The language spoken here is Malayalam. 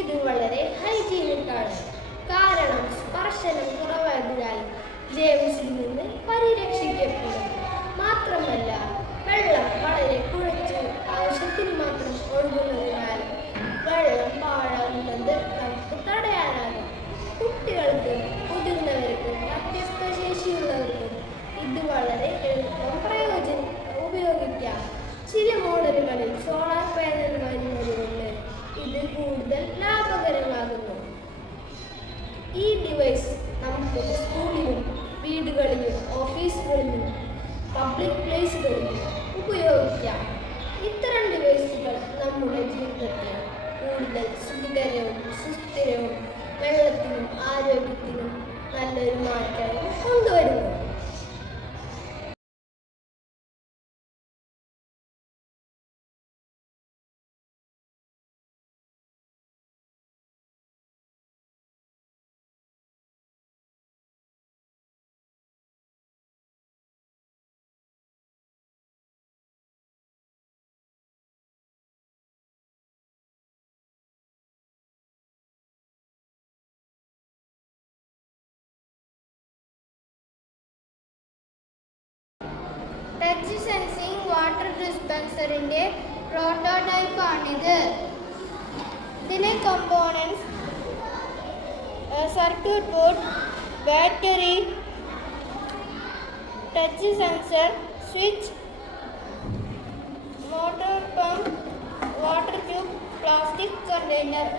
ഇത് വളരെ ഹൈജീനിക് ആണ്, കാരണം സ്പർശനം കുറവായതിനാൽ ജേംസിൽ നിന്ന് പരിരക്ഷിക്കപ്പെടും. മാത്രമല്ല, വെള്ളം വളരെ കുറച്ച് ആവശ്യത്തിന് മാത്രം ഒഴുകുന്നതിനാൽ വെള്ളം പാഴാകുന്നത് നമുക്ക് തടയാനാകും. കുട്ടികൾക്കും മുതിർന്നവർക്കും വ്യത്യസ്ത ശേഷിയുള്ളവർക്കും ഇത് വളരെ എളുപ്പം ഉപയോഗിക്കാം. ചില മോഡലുകളിൽ സോളാർ പാനൽ വരുന്നതുകൊണ്ട് ഇത് കൂടുതൽ ലാഭകരമാകുന്നു. ഈ ഡിവൈസ് നമുക്ക് സ്കൂളിലും വീടുകളിലും ഓഫീസുകളിലും പബ്ലിക് പ്ലേസുകളിലും ഉപയോഗിക്കാം. ഇത്തരം ഡിവൈസുകൾ നമ്മുടെ ജീവിതത്തെ കൂടുതൽ സുഖകരവും സുസ്ഥിരവും വെള്ളത്തിനും ആരോഗ്യത്തിനും നല്ലൊരു മാറ്റവും കൊണ്ടുവരുന്നു. ടച്ച് സെൻസിംഗ് വാട്ടർ ഡിസ്പെൻസറിൻ്റെ പ്രോട്ടോടൈപ്പാണിത്. ഇതിലെ components circuit board, battery, touch sensor, switch, motor pump, water tube, plastic container